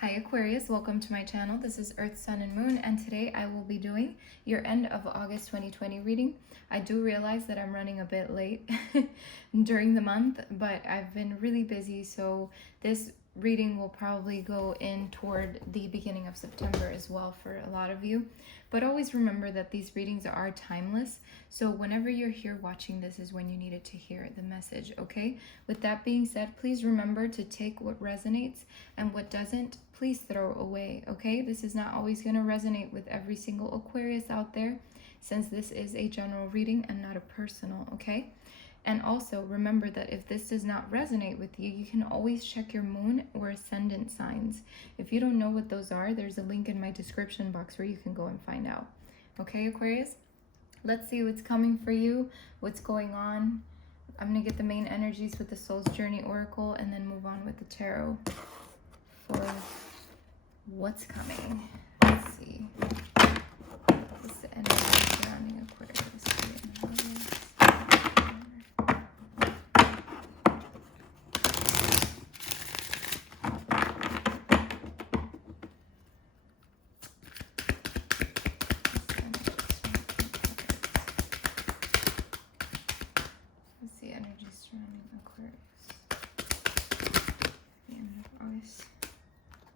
Hi Aquarius, welcome to my channel. This is Earth, Sun, and Moon, and today I will be doing your end of August 2020 reading. I do realize that I'm running a bit late during the month, but I've been really busy, so this reading will probably go in toward the beginning of September as well for a lot of you. But always remember that these readings are timeless, so whenever you're here watching this is when you needed to hear the message, okay? With that being said, please remember to take what resonates and what doesn't, please throw away, okay? This is not always going to resonate with every single Aquarius out there, since this is a general reading and not a personal, okay? And also remember that if this does not resonate with you, you can always check your moon or ascendant signs. If you don't know what those are, there's a link in my description box where you can go and find out. Okay, Aquarius? Let's see what's coming for you, what's going on. I'm going to get the main energies with the Soul's Journey Oracle and then move on with the Tarot for what's coming. Let's see. What's the energy surrounding Aquarius?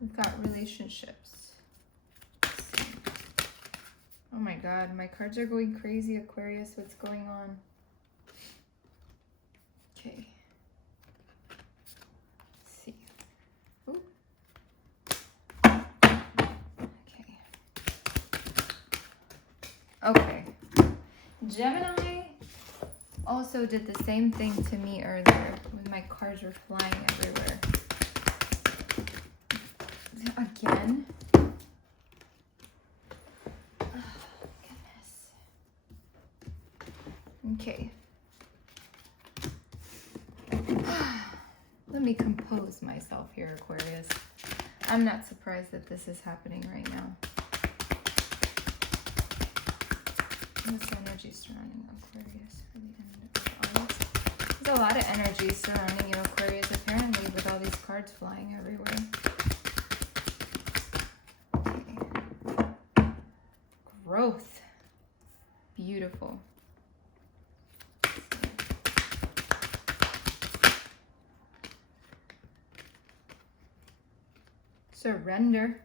We've got relationships. Oh my god, my cards are going crazy, Aquarius. What's going on? Okay. Let's see. Ooh. Okay. Gemini also did the same thing to me earlier when my cards were flying everywhere. Again. Oh, goodness. Okay. Let me compose myself here, Aquarius. I'm not surprised that this is happening right now. What's the energy surrounding Aquarius for the end of August? There's a lot of energy surrounding you, Aquarius, apparently, with all these cards flying everywhere. Growth. Beautiful. Surrender.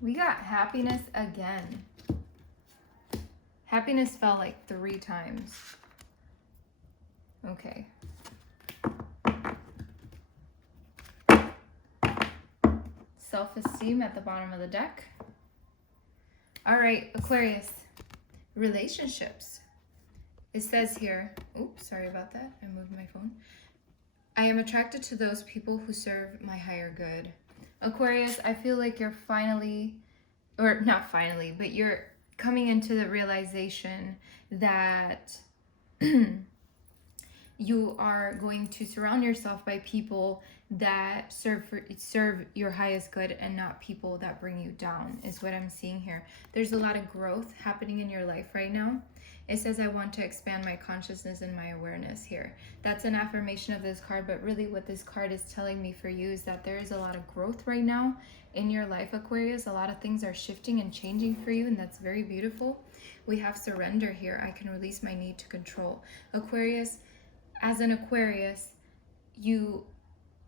We got happiness again. Happiness fell like 3 times. Okay. Self-esteem at the bottom of the deck. All right, Aquarius. Relationships. It says here, oops, sorry about that. I moved my phone. I am attracted to those people who serve my higher good. Aquarius, I feel like you're finally, or not finally, but you're coming into the realization that you are going to surround yourself by people that serve your highest good and not people that bring you down, is what I'm seeing here. There's a lot of growth happening in your life right now. It says, I want to expand my consciousness and my awareness here. That's an affirmation of this card, but really what this card is telling me for you is that there is a lot of growth right now in your life, Aquarius. A lot of things are shifting and changing for you, and that's very beautiful. We have surrender here. I can release my need to control. Aquarius, as an Aquarius, you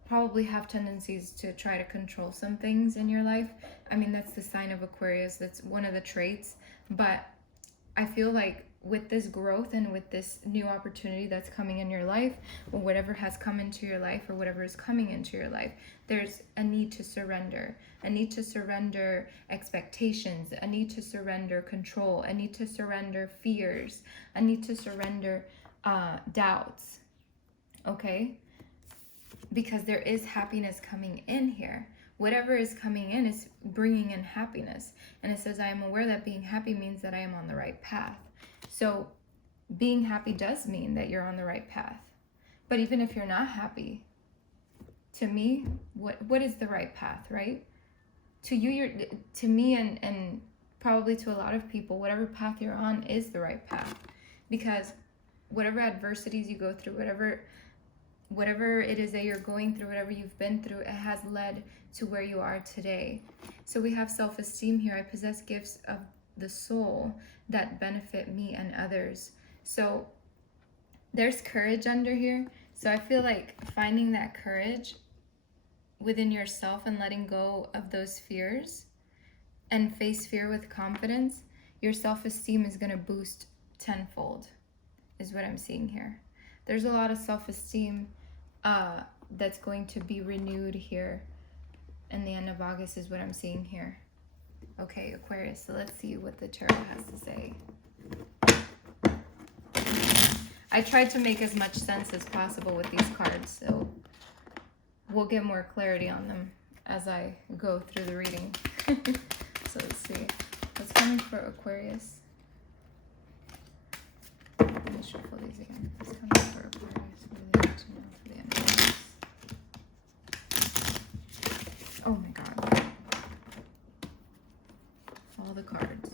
probably have tendencies to try to control some things in your life. I mean, that's the sign of Aquarius. That's one of the traits. But I feel like with this growth and with this new opportunity that's coming in your life, or whatever has come into your life or whatever is coming into your life, there's a need to surrender. A need to surrender expectations. A need to surrender control. A need to surrender fears. A need to surrender doubts. Okay? Because there is happiness coming in here. Whatever is coming in is bringing in happiness. And it says, I am aware that being happy means that I am on the right path. So being happy does mean that you're on the right path. But even if you're not happy, to me, what is the right path, right? To you, to me and probably to a lot of people, whatever path you're on is the right path, because whatever adversities you go through, whatever it is that you're going through, whatever you've been through, it has led to where you are today. So we have self-esteem here. I possess gifts of the soul that benefit me and others. So there's courage under here. So I feel like finding that courage within yourself and letting go of those fears and face fear with confidence, your self-esteem is going to boost tenfold, is what I'm seeing here. There's a lot of self-esteem that's going to be renewed here in the end of August, is what I'm seeing here. Okay, Aquarius, so let's see what the tarot has to say. I tried to make as much sense as possible with these cards, so we'll get more clarity on them as I go through the reading. So let's see. What's coming for Aquarius? Let me shuffle these again. What's coming for Aquarius? What do they need to know for the end of this? Oh my god. All the cards.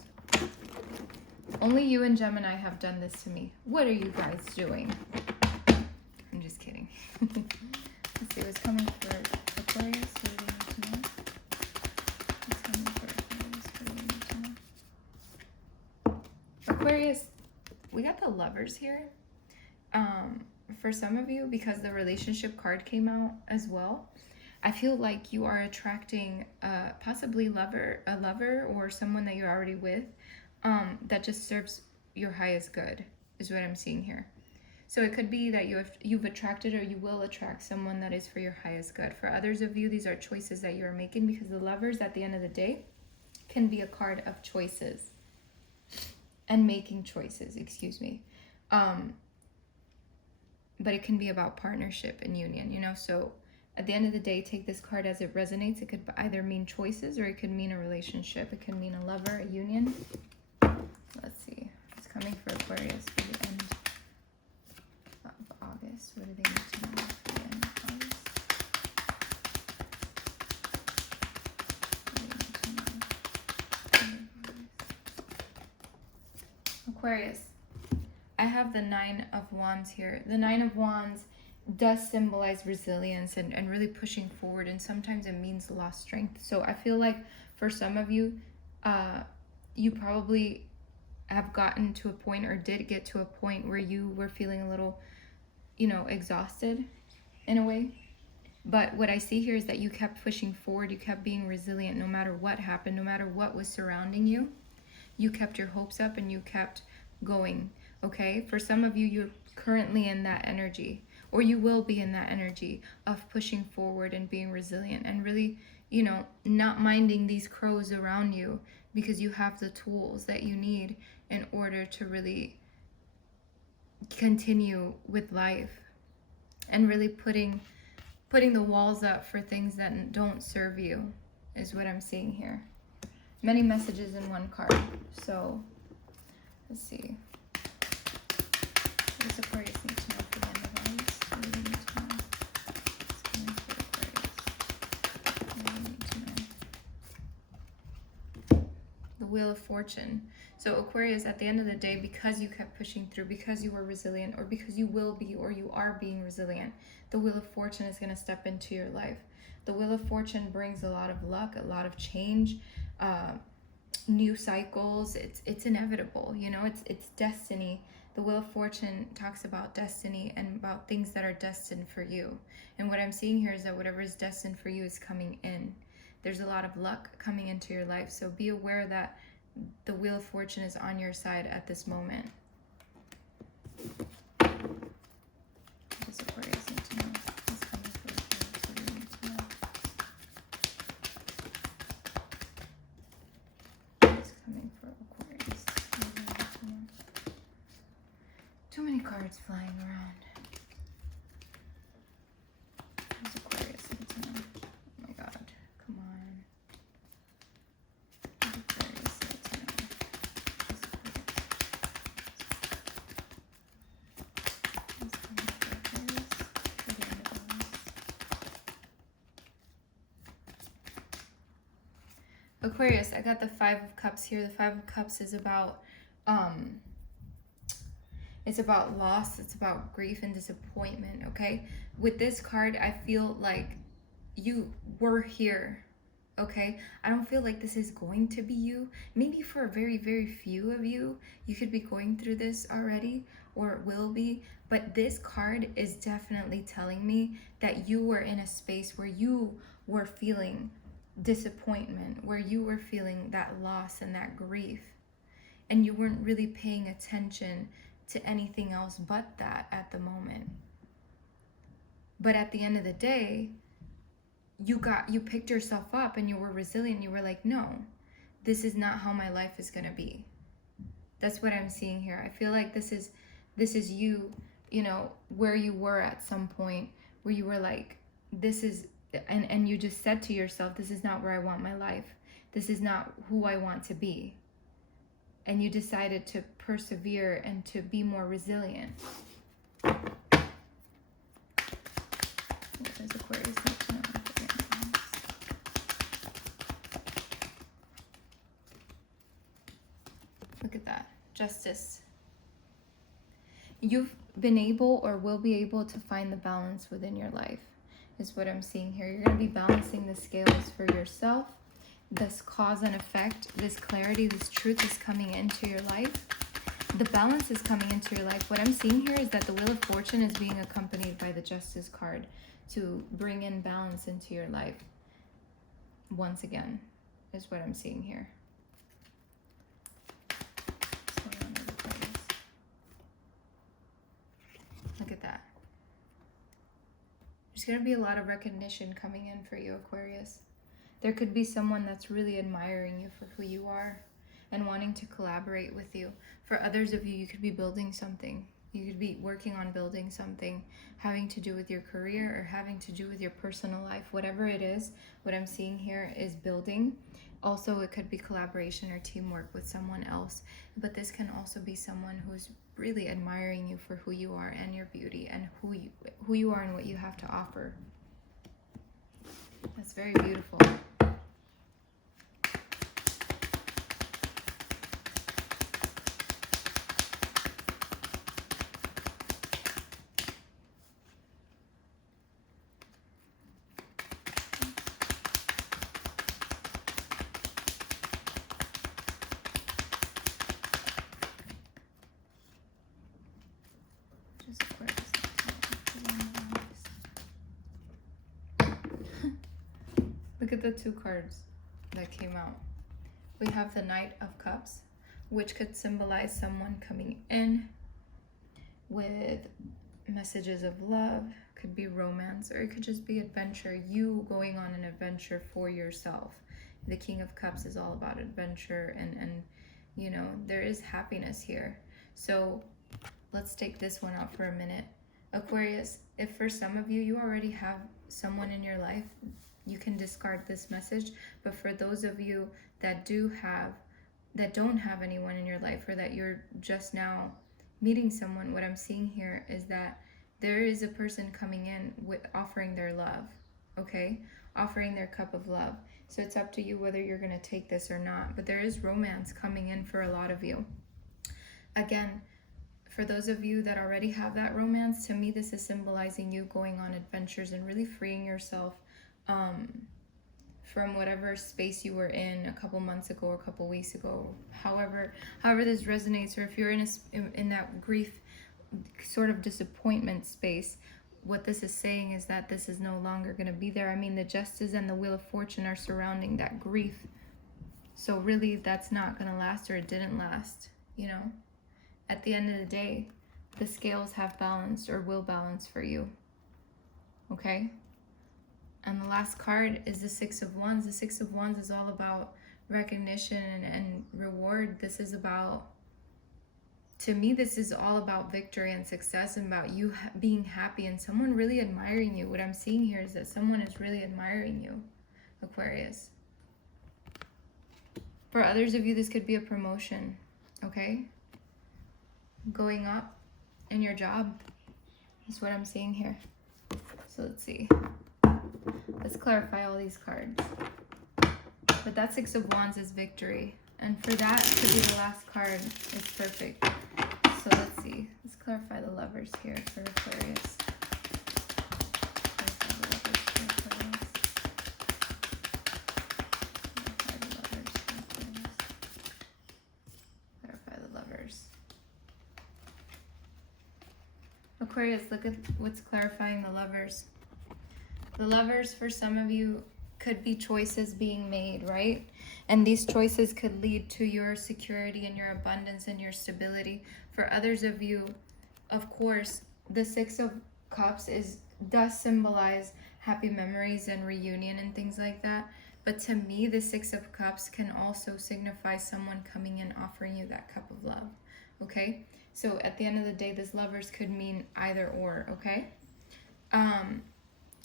Only you and Gemini have done this to me. What are you guys doing? I'm just kidding. Let's see what's coming for Aquarius. What do they need to know? What's coming for Aquarius? What do they need to know? Aquarius, we got the Lovers here. For some of you, because the relationship card came out as well, I feel like you are attracting possibly a lover or someone that you're already with, that just serves your highest good, is what I'm seeing here. So it could be that you've attracted or you will attract someone that is for your highest good. For others of you, these are choices that you are making, because the Lovers at the end of the day can be a card of choices and making choices, excuse me. But it can be about partnership and union, you know? So at the end of the day, take this card as it resonates. It could either mean choices or it could mean a relationship. It can mean a lover, a union. Let's see. What's coming for Aquarius for the end of August? What do they need to know for the end of August? What do they need to know for the end of August? Aquarius, I have the 9 of Wands here. The 9 of Wands does symbolize resilience and really pushing forward, and sometimes it means lost strength. So I feel like for some of you, you probably have gotten to a point, or did get to a point, where you were feeling a little, you know, exhausted in a way. But what I see here is that you kept pushing forward. You kept being resilient no matter what happened, no matter what was surrounding you. You kept your hopes up and you kept going. Okay, for some of you, you're currently in that energy, or you will be in that energy of pushing forward and being resilient and really, you know, not minding these crows around you, because you have the tools that you need in order to really continue with life, and really putting the walls up for things that don't serve you, is what I'm seeing here. Many messages in one card. So let's see. What does Aquarius need to know for the end of August? What do they need to know? What's coming for Aquarius? What do they need to know? The Wheel of Fortune. So Aquarius, at the end of the day, because you kept pushing through, because you were resilient, or because you will be, or you are being resilient, the Wheel of Fortune is going to step into your life. The Wheel of Fortune brings a lot of luck, a lot of change, new cycles. It's inevitable, you know, it's destiny. The Wheel of Fortune talks about destiny and about things that are destined for you. And what I'm seeing here is that whatever is destined for you is coming in. There's a lot of luck coming into your life. So be aware that the Wheel of Fortune is on your side at this moment. What does Aquarius need to know? What's coming for Aquarius? What do you need to know? What's coming for Aquarius? What do you need to know? Too many cards flying around. What does Aquarius need to know? Oh my god, come on. What does Aquarius need to know? What's coming for Aquarius for the end of August? Aquarius, I got the Five of Cups here. The Five of Cups is about it's about loss, it's about grief and disappointment, okay? With this card, I feel like you were here, okay? I don't feel like this is going to be you. Maybe for a very, very few of you, you could be going through this already, or it will be. But this card is definitely telling me that you were in a space where you were feeling disappointment, where you were feeling that loss and that grief. And you weren't really paying attention to anything else but that at the moment. But at the end of the day, you picked yourself up and you were resilient. You were like, no, this is not how my life is going to be. That's what I'm seeing here. I feel like this is you, you know, where you were at some point, where you were like, this is, and you just said to yourself, this is not where I want my life. This is not who I want to be. And you decided to persevere and to be more resilient. What does Aquarius need to know? Look at that. Justice. You've been able or will be able to find the balance within your life, is what I'm seeing here. You're going to be balancing the scales for yourself. This cause and effect, this clarity, this truth is coming into your life. The balance is coming into your life. What I'm seeing here is that the Wheel of Fortune is being accompanied by the Justice card to bring in balance into your life. Once again, is what I'm seeing here. Look at that. There's going to be a lot of recognition coming in for you, Aquarius. There could be someone that's really admiring you for who you are and wanting to collaborate with you. For others of you, you could be building something. You could be working on building something having to do with your career or having to do with your personal life. Whatever it is, what I'm seeing here is building. Also, it could be collaboration or teamwork with someone else. But this can also be someone who's really admiring you for who you are and your beauty and who you are and what you have to offer. That's very beautiful. Look at the two cards that came out. We have the Knight of Cups, which could symbolize someone coming in with messages of love, could be romance, or it could just be adventure, you going on an adventure for yourself. The King of Cups is all about adventure and you know, there is happiness here. So let's take this one out for a minute. Aquarius, if for some of you, you already have someone in your life, you can discard this message. But for those of you that don't have anyone in your life, or that you're just now meeting someone, what I'm seeing here is that there is a person coming in with offering their love, okay? Offering their cup of love. So it's up to you whether you're going to take this or not. But there is romance coming in for a lot of you. Again, for those of you that already have that romance, to me this is symbolizing you going on adventures and really freeing yourself from whatever space you were in a couple months ago or a couple weeks ago. However this resonates, or if you're in that grief, sort of disappointment space, what this is saying is that this is no longer going to be there. I mean, the Justice and the Wheel of Fortune are surrounding that grief. So really, that's not going to last, or it didn't last, you know? At the end of the day, the scales have balanced or will balance for you, okay? And the last card is the Six of Wands. The Six of Wands is all about recognition and reward. This is about, to me, this is all about victory and success, and about you being happy and someone really admiring you. What I'm seeing here is that someone is really admiring you, Aquarius. For others of you, this could be a promotion, okay? Going up in your job is what I'm seeing here. So let's see. Let's clarify all these cards. But that Six of Wands is victory. And for that to be the last card, it's perfect. So let's see. Let's clarify the Lovers here for Aquarius. Clarify the Lovers for Aquarius. Clarify the Lovers. Aquarius, look at what's clarifying the Lovers. The Lovers, for some of you, could be choices being made, right? And these choices could lead to your security and your abundance and your stability. For others of you, of course, the Six of Cups does symbolize happy memories and reunion and things like that. But to me, the Six of Cups can also signify someone coming in offering you that cup of love, okay? So at the end of the day, this Lovers could mean either or, okay?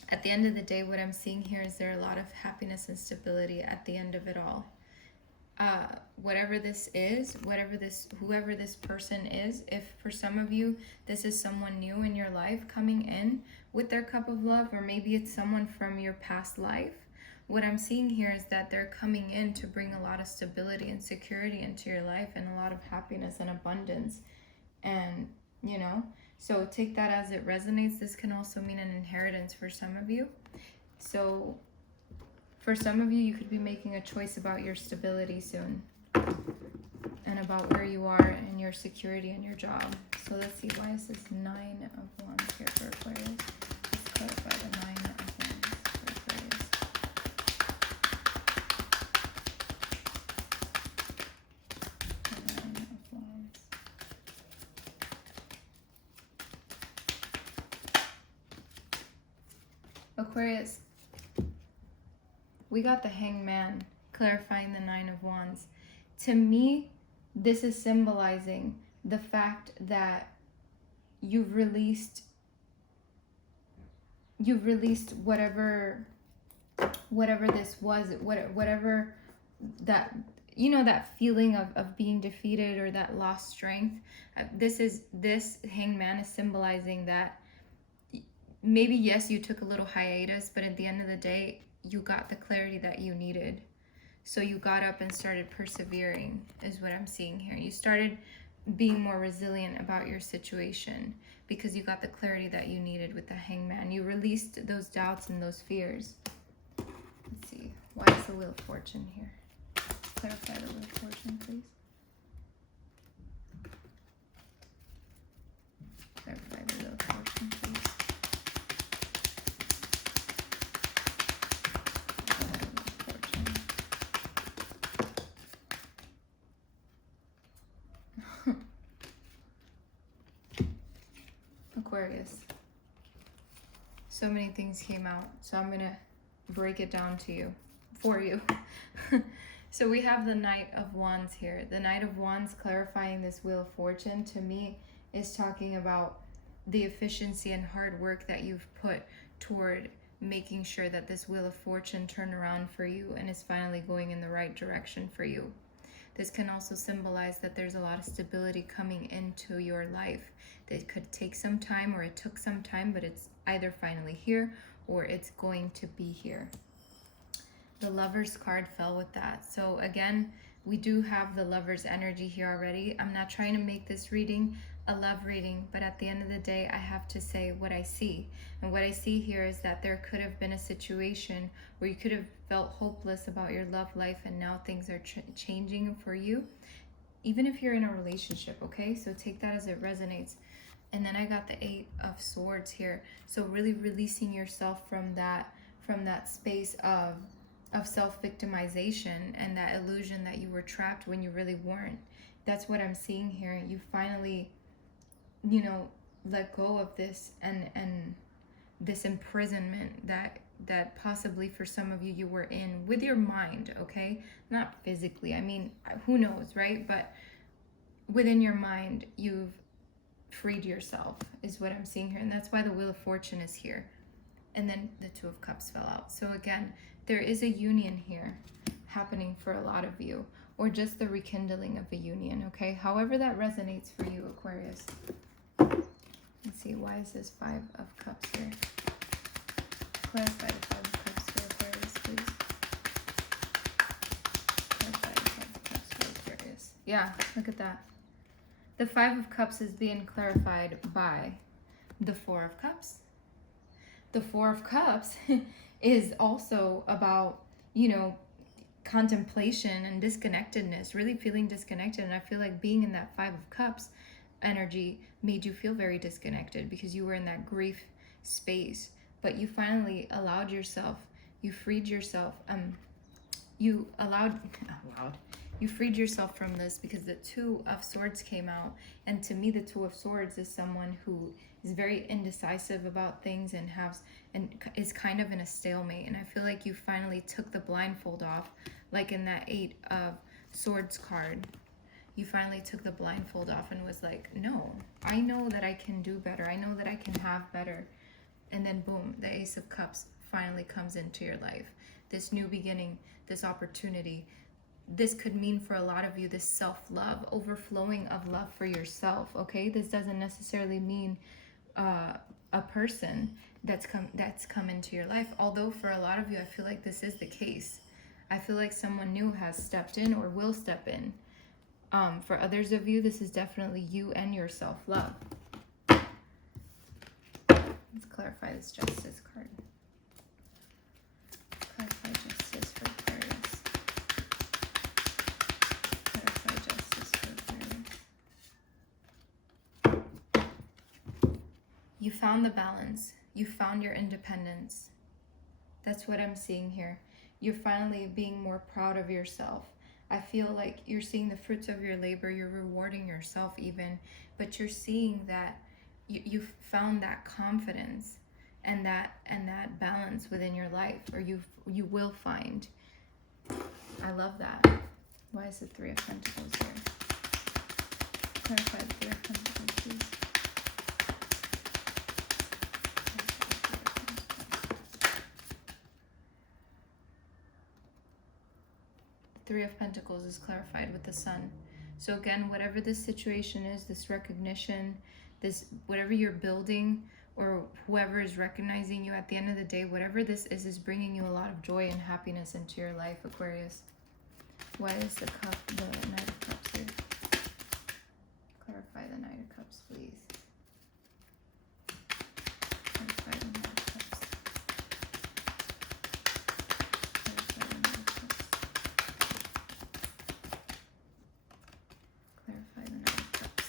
At the end of the day, what I'm seeing here is there a lot of happiness and stability at the end of it all. Whatever this is, whoever this person is, if for some of you, this is someone new in your life coming in with their cup of love, or maybe it's someone from your past life, what I'm seeing here is that they're coming in to bring a lot of stability and security into your life and a lot of happiness and abundance. And, you know, so take that as it resonates. This can also mean an inheritance for some of you. So for some of you, you could be making a choice about your stability soon and about where you are and your security and your job. So let's see, why is this Nine of Wands here for Aquarius? Let's clarify the Nine of Wands for Aquarius. The Nine of Wands. Aquarius, we got the Hanged Man clarifying the Nine of Wands. To me, this is symbolizing the fact that you've released whatever this was, whatever that, you know, that feeling of being defeated or that lost strength. This Hanged Man is symbolizing that maybe, yes, you took a little hiatus, but at the end of the day, you got the clarity that you needed. So you got up and started persevering, is what I'm seeing here. You started being more resilient about your situation because you got the clarity that you needed with the Hanged Man. You released those doubts and those fears. Let's see. Why is the Wheel of Fortune here? Clarify the Wheel of Fortune, please. Clarify the Wheel of Fortune, please. Aquarius. So many things came out, so I'm gonna break it down to you, for you. So we have the Knight of Wands here. The Knight of Wands clarifying this Wheel of Fortune, to me, is talking about the efficiency and hard work that you've put toward making sure that this Wheel of Fortune turned around for you and is finally going in the right direction for you. This can also symbolize that there's a lot of stability coming into your life. That could take some time, or it took some time, but it's either finally here or it's going to be here. The Lovers card fell with that. So again, we do have the Lovers energy here already. I'm not trying to make this reading a love reading, but at the end of the day, I have to say what I see. And what I see here is that there could have been a situation where you could have felt hopeless about your love life, and now things are changing for you, even if you're in a relationship, okay? So take that as it resonates. And then I got the Eight of Swords here. So really releasing yourself from that space of self-victimization and that illusion that you were trapped when you really weren't. That's what I'm seeing here. You finally, you know, let go of this and this imprisonment that possibly for some of you were in with your mind, okay? Not physically. I mean, who knows, right? But within your mind, you've freed yourself, is what I'm seeing here. And that's why the Wheel of Fortune is here. And then the Two of Cups fell out. So again, there is a union here happening for a lot of you, or just the rekindling of a union, okay? However that resonates for you, Aquarius. Let's see, why is this Five of Cups here? Clarify the Five of Cups for Aquarius, please. Yeah, look at that. The Five of Cups is being clarified by the Four of Cups. The Four of Cups is also about, you know, contemplation and disconnectedness, really feeling disconnected. And I feel like being in that Five of Cups energy made you feel very disconnected because you were in that grief space. But you finally allowed yourself, you freed yourself, you freed yourself from this because the Two of Swords came out. And to me, the Two of Swords is someone who is very indecisive about things and is kind of in a stalemate. And I feel like you finally took the blindfold off, like in that Eight of Swords card. You finally took the blindfold off and was like, no, I know that I can do better. I know that I can have better. And then boom, the Ace of Cups finally comes into your life. This new beginning, this opportunity. This could mean for a lot of you this self-love, overflowing of love for yourself, okay? This doesn't necessarily mean a person that's come into your life. Although for a lot of you, I feel like this is the case. I feel like someone new has stepped in or will step in. For others of you, this is definitely you and your self-love. Let's clarify this Justice card. Clarify Justice for Aquarius. Clarify Justice for Aquarius. You found the balance. You found your independence. That's what I'm seeing here. You're finally being more proud of yourself. I feel like you're seeing the fruits of your labor. You're rewarding yourself even, but you're seeing that you've found that confidence and that balance within your life, or you will find. I love that. Why is the Three of Pentacles here? Clarify the Three of Pentacles, please. Three of Pentacles is clarified with the Sun. So again, whatever this situation is, this recognition, this whatever you're building, or whoever is recognizing you, at the end of the day, whatever this is bringing you a lot of joy and happiness into your life, Aquarius. Why is the Knight of Cups here? Clarify the Knight of Cups, please. Clarify the Knight of Cups. Clarify the Knight of Cups. Clarify the Knight of Cups.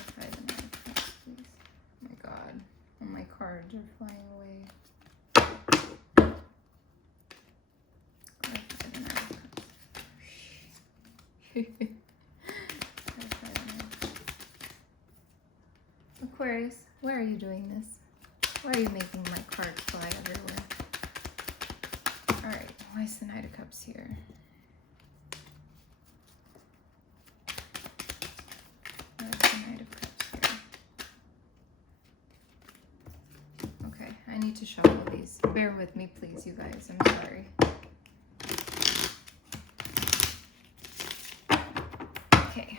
Clarify the Knight of Cups, please. Oh my God. All my cards are flying away. Clarify the Knight of Cups. Clarify the Knight of Cups. Aquarius, why are you doing this? Why are you making my cards fly everywhere? Alright, why is the Knight of Cups here? Why is the Knight of Cups here? Okay, I need to shuffle these. Bear with me, please, you guys. I'm sorry. Okay.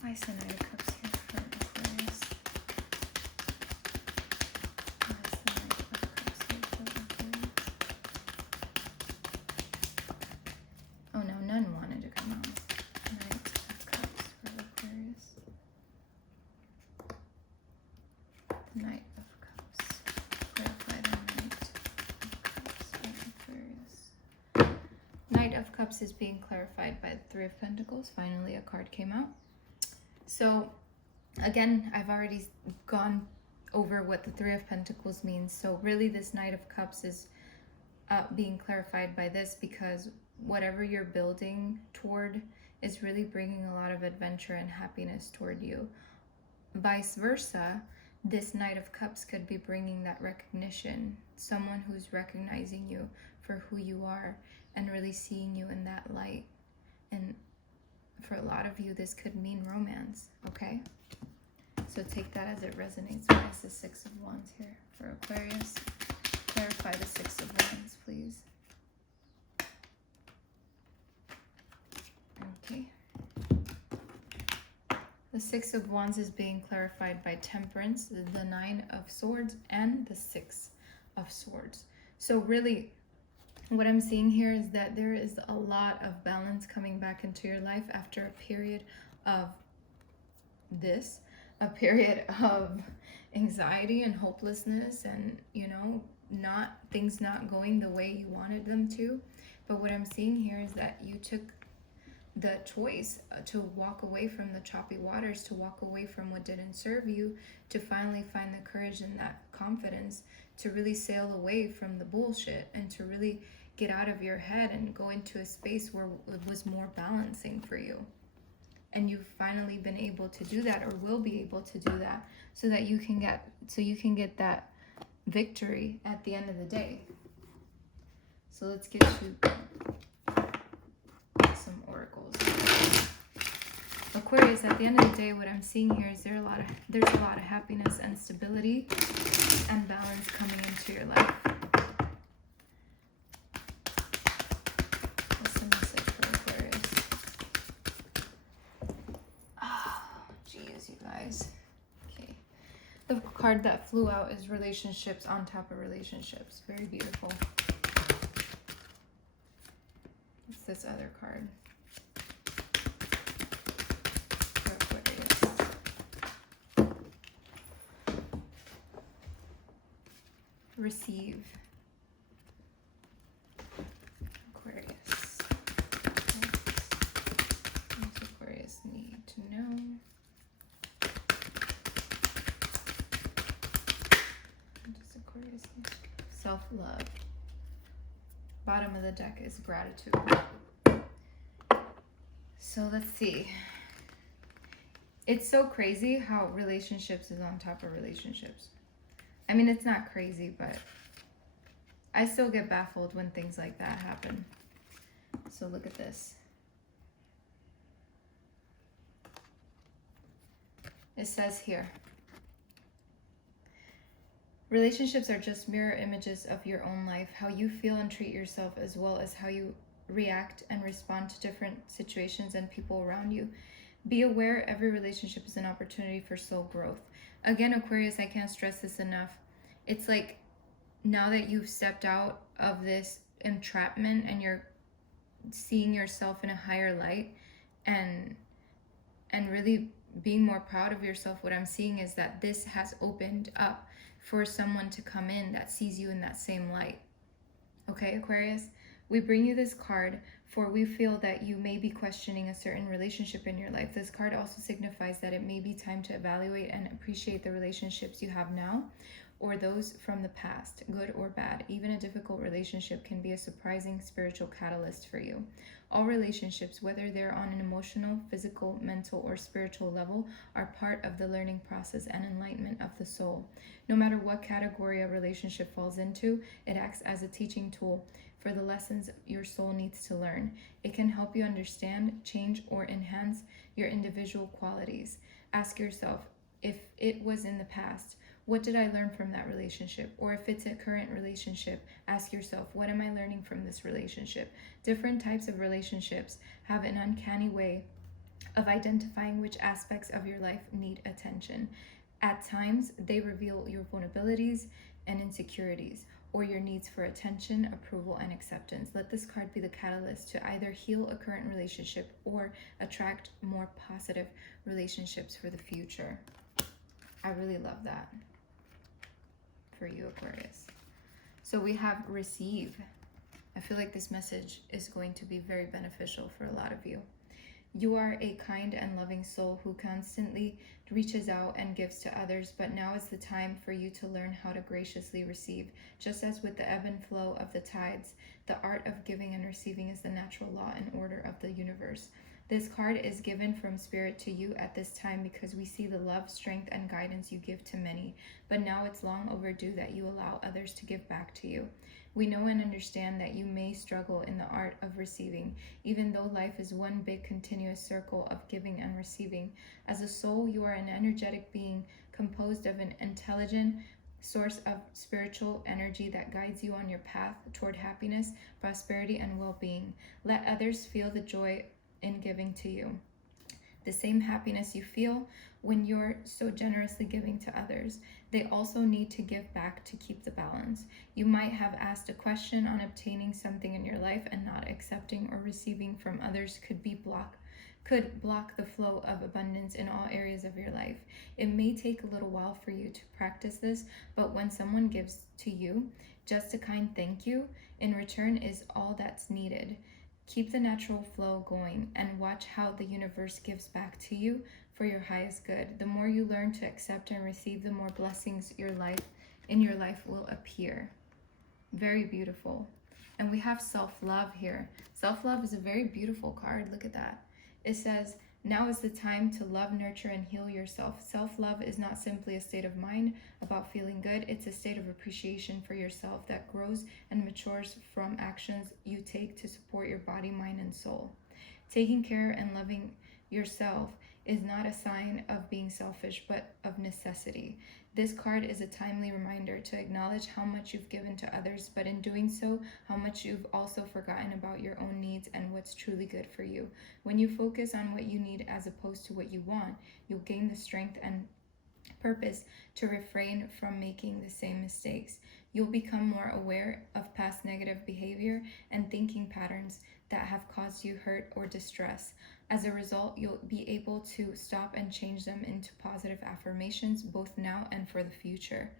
Why is the Knight of Cups here for Aquarius? Why is the Knight of Cups here for Aquarius? Oh no, none wanted to come out. Knight of Cups for Aquarius. The Knight of Cups. Clarify the Knight of Cups for Aquarius. Knight of Cups is being clarified by the Three of Pentacles. Finally, a card came out. So, again, I've already gone over what the Three of Pentacles means. So, really, this Knight of Cups is being clarified by this, because whatever you're building toward is really bringing a lot of adventure and happiness toward you. Vice versa, this Knight of Cups could be bringing that recognition, someone who's recognizing you for who you are and really seeing you in that light. And for a lot of you, this could mean romance, okay? So take that as it resonates. Why is the Six of Wands here for Aquarius? Clarify the Six of Wands, please. Okay. The Six of Wands is being clarified by Temperance, the Nine of Swords, and the Six of Swords. So really, what I'm seeing here is that there is a lot of balance coming back into your life after a period of a period of anxiety and hopelessness, and things not going the way you wanted them to. But what I'm seeing here is that you took the choice to walk away from the choppy waters, to walk away from what didn't serve you, to finally find the courage and that confidence to really sail away from the bullshit and to really get out of your head and go into a space where it was more balancing for you. And you've finally been able to do that, or will be able to do that, so that you can get that victory at the end of the day. So let's get you some oracles. Aquarius, at the end of the day, what I'm seeing here is there's a lot of happiness and stability and balance coming into your life. What's the message for Aquarius? Oh, geez, you guys. Okay. The card that flew out is relationships on top of relationships. Very beautiful. What's this other card? Receive. Aquarius. What does Aquarius need to know? What does Aquarius need? Self-love. Bottom of the deck is gratitude. So let's see. It's so crazy how relationships is on top of relationships. I mean, it's not crazy, but I still get baffled when things like that happen. So look at this. It says here, relationships are just mirror images of your own life, how you feel and treat yourself, as well as how you react and respond to different situations and people around you. Be aware every relationship is an opportunity for soul growth. Again, Aquarius, I can't stress this enough. It's like now that you've stepped out of this entrapment and you're seeing yourself in a higher light and really being more proud of yourself, what I'm seeing is that this has opened up for someone to come in that sees you in that same light. Okay, Aquarius? We bring you this card for we feel that you may be questioning a certain relationship in your life. This card also signifies that it may be time to evaluate and appreciate the relationships you have now or those from the past, good or bad. Even a difficult relationship can be a surprising spiritual catalyst for you. All relationships, whether they're on an emotional, physical, mental, or spiritual level, are part of the learning process and enlightenment of the soul. No matter what category a relationship falls into, it acts as a teaching tool for the lessons your soul needs to learn. It can help you understand, change, or enhance your individual qualities. Ask yourself, if it was in the past, what did I learn from that relationship? Or if it's a current relationship, ask yourself, what am I learning from this relationship? Different types of relationships have an uncanny way of identifying which aspects of your life need attention. At times, they reveal your vulnerabilities and insecurities, or your needs for attention, approval, and acceptance. Let this card be the catalyst to either heal a current relationship or attract more positive relationships for the future. I really love that for you, Aquarius. So we have receive. I feel like this message is going to be very beneficial for a lot of you. You are a kind and loving soul who constantly reaches out and gives to others, but now is the time for you to learn how to graciously receive. Just as with the ebb and flow of the tides, the art of giving and receiving is the natural law and order of the universe. This card is given from Spirit to you at this time because we see the love, strength, and guidance you give to many, but now it's long overdue that you allow others to give back to you. We know and understand that you may struggle in the art of receiving, even though life is one big continuous circle of giving and receiving. As a soul, you are an energetic being composed of an intelligent source of spiritual energy that guides you on your path toward happiness, prosperity, and well-being. Let others feel the joy in giving to you. the same happiness you feel when you're so generously giving to others. They also need to give back to keep the balance. You might have asked a question on obtaining something in your life, and not accepting or receiving from others could block the flow of abundance in all areas of your life. It may take a little while for you to practice this, but when someone gives to you, just a kind thank you in return is all that's needed. Keep the natural flow going and watch how the universe gives back to you for your highest good. The more you learn to accept and receive, the more blessings in your life will appear. Very beautiful. And we have self-love here. Self-love is a very beautiful card. Look at that. It says, now is the time to love, nurture, and heal yourself. Self-love is not simply a state of mind about feeling good. It's a state of appreciation for yourself that grows and matures from actions you take to support your body, mind, and soul. Taking care and loving yourself is not a sign of being selfish, but of necessity. This card is a timely reminder to acknowledge how much you've given to others, but in doing so, how much you've also forgotten about your own needs and what's truly good for you. When you focus on what you need as opposed to what you want, you'll gain the strength and purpose to refrain from making the same mistakes. You'll become more aware of past negative behavior and thinking patterns that have caused you hurt or distress. As a result, you'll be able to stop and change them into positive affirmations, both now and for the future.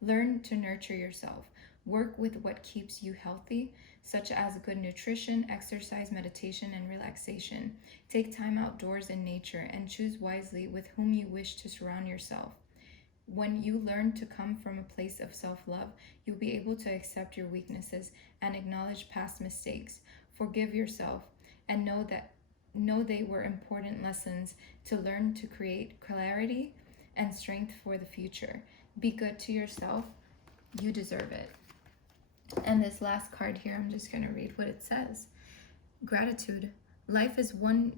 Learn to nurture yourself. Work with what keeps you healthy, such as good nutrition, exercise, meditation, and relaxation. Take time outdoors in nature and choose wisely with whom you wish to surround yourself. When you learn to come from a place of self-love, you'll be able to accept your weaknesses and acknowledge past mistakes. Forgive yourself and know they were important lessons to learn to create clarity and strength for the future. Be good to yourself. You deserve it. And this last card here, I'm just going to read what it says. Gratitude. Life is one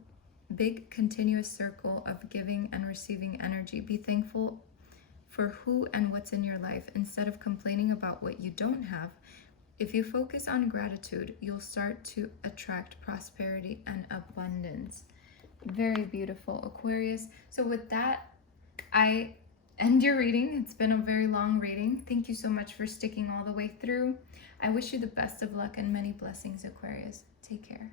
big continuous circle of giving and receiving energy. Be thankful for who and what's in your life instead of complaining about what you don't have. If you focus on gratitude, you'll start to attract prosperity and abundance. Very beautiful, Aquarius. So with that, I end your reading. It's been a very long reading. Thank you so much for sticking all the way through. I wish you the best of luck and many blessings, Aquarius. Take care.